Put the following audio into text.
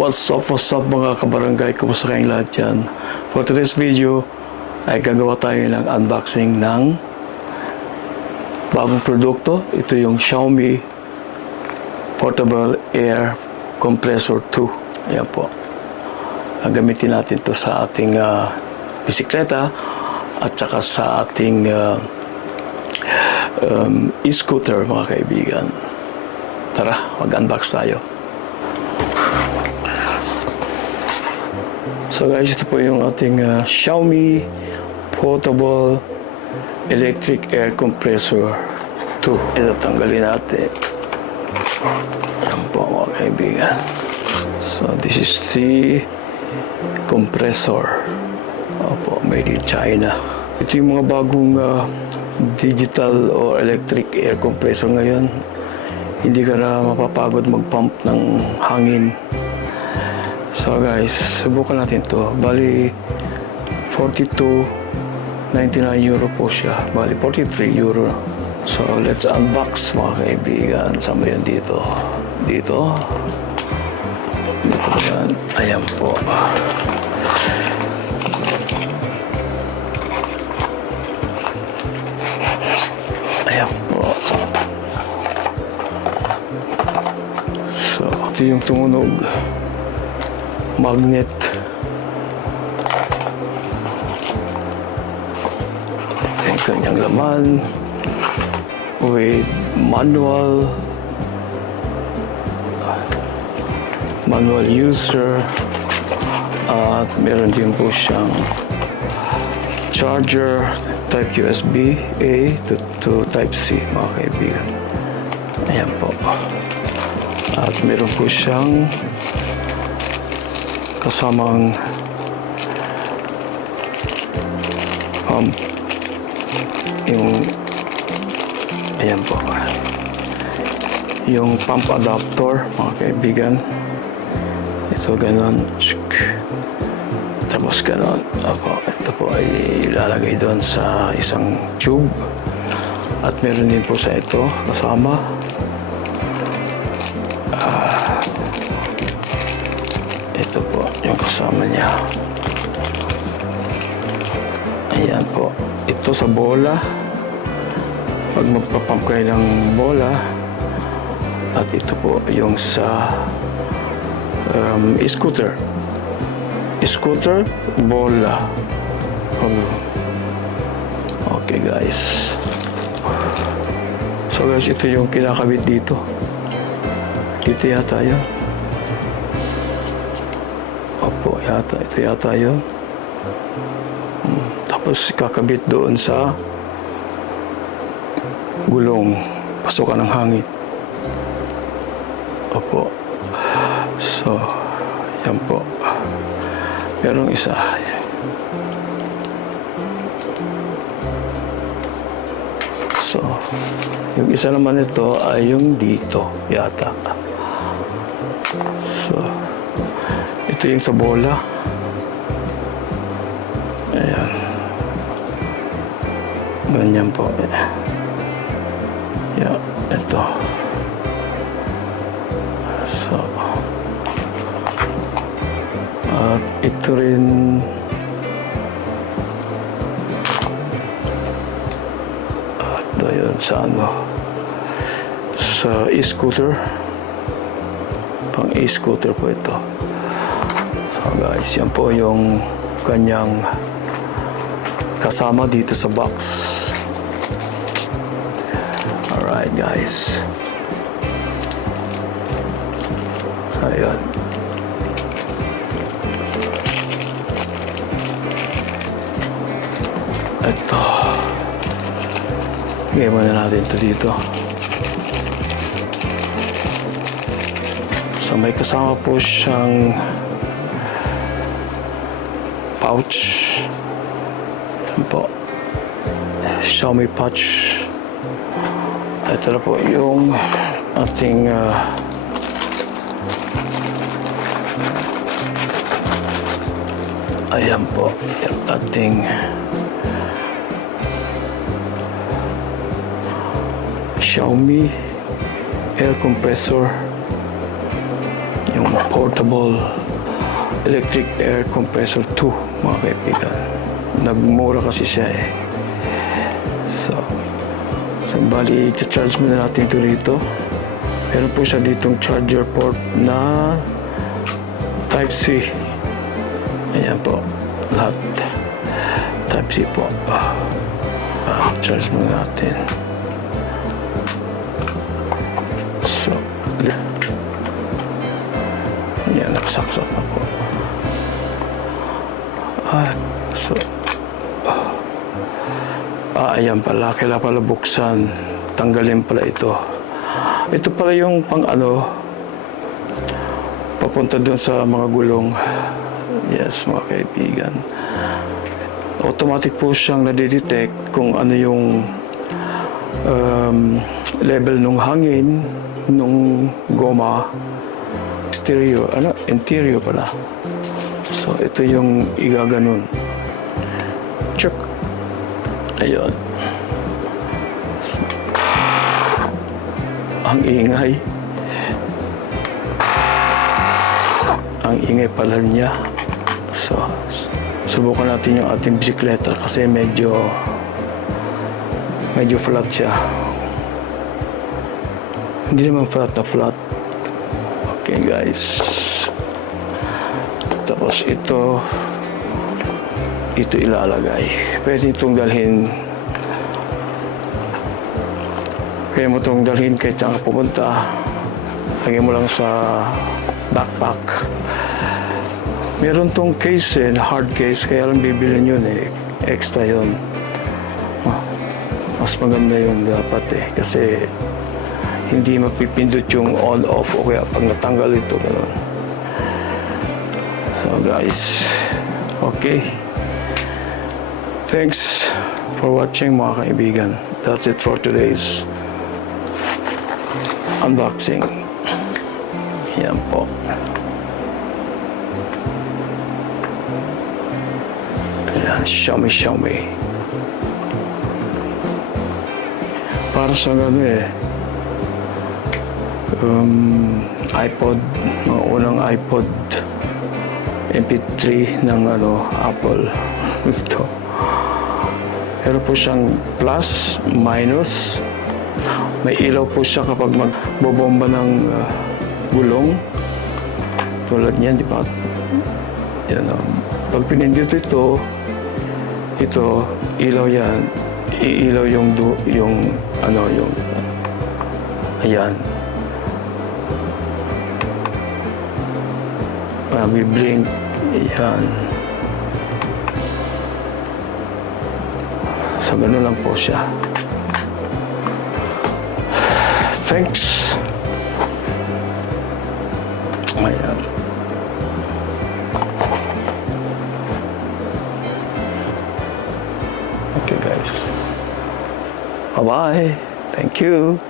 What's up mga kabarangay? Kumusta kayong lahat dyan? For today's video ay gagawa tayo ng unboxing ng bagong produkto. Ito yung Xiaomi Portable Air Compressor 2. Ayan po. Gagamitin natin to sa ating bisikleta at saka sa ating e-scooter mga kaibigan. Tara, mag-unbox tayo. So guys, ito po yung ating Xiaomi Portable Electric Air Compressor 2. Ito, tanggalin natin. Ayan po mga kaibigan. So this is the compressor. Opo, made in China. Ito yung mga bagong digital o electric air compressor ngayon. Hindi ka na mapapagod mag-pump ng hangin. So guys, subukan natin to. Bali 42.99 euro po siya. Bali 43 euro. So let's unbox mga kaibigan. Saan ba yan dito? Dito. Dito ba yan? Ayan po. Ayan po. So ito yung tumunog. Magnet. Yung kanyang laman with manual user at meron din po siyang charger type USB A to type C mga kaibigan. Ayan po. At meron po siyang kasamang yung ayan po yung pump adapter mga kaibigan. Ito ganon, tapos ganon. Ito po ay ilalagay doon sa isang tube at meron din po sa ito kasama ito po yung kasama niya. Ayan po. Ito sa bola. Pag magpapump kayo ng bola. At ito po yung sa e-scooter. E-scooter, bola. Okay guys. So guys, ito yung kinakabit dito. Dito yata yun. Opo, yata. Ito yata yun. Tapos kakabit doon sa gulong. Pasukan ng hangin. Opo. So, yan po. Merong isa. So, yung isa naman ito ay yung dito yata. So, ito yung sa bola. Ayan. Ganyan po. Yeah, ito. So, at ito rin at ayun sa ano sa e-scooter. Pang e-scooter po ito. So guys, yan po yung kanyang kasama dito sa box. Alright guys. Ayan. Ito. Lagay muna natin ito dito. So may kasama po siyang pouch. Ito po. Xiaomi pouch. Ito na po yung ating ayan po yung ating Xiaomi air compressor yung portable electric air compressor 2, mga kaibigan. Nagmura kasi siya eh. So bali, i-charge muna natin ito dito. Meron po siya ditong charger port na Type-C. Ayan po, lahat. Type-C po. Charge muna natin. So, yan, nakasaksak na po. So, ayan pala, kailangan pala buksan. Tanggalin pala ito. Ito pala yung pang ano, papunta dun sa mga gulong. Yes, mga kaibigan. Automatic po siyang nadidetect kung ano yung level ng hangin nung goma. Interior pala. So, ito yung igaganon. Check. Ayun. Ang ingay. Ang ingay pala niya. So, subukan natin yung ating bisikleta kasi medyo flat siya. Hindi naman flat na flat. Okay guys. Tapos ito ilalagay. Pwede itong dalhin. Kaya mo itong dalhin kahit saan ka pupunta. Lagyan mo lang sa backpack. Meron tong case hard case, kaya lang bibilin yun eh. Extra yun. Mas maganda yun dapat eh. Kasi hindi mapipindot yung on-off o kaya pag natanggal ito, gano'n. So guys, okay. Thanks for watching mga kaibigan. That's it for today's unboxing. Yan po. Ayan, Xiaomi. Para sa ano eh, iPod, mga unang iPod MP3 ng Apple. Ito. Pero po siyang plus, minus. May ilaw po siya kapag magbobomba ng gulong. Tulad niyan, di ba? Yan, pag pinindot ito, ilaw yan. Iilaw yung ayan. Blink. Ayan. So, gano'n lang po siya. Thanks. Ayan. Okay, guys. Bye-bye. Thank you.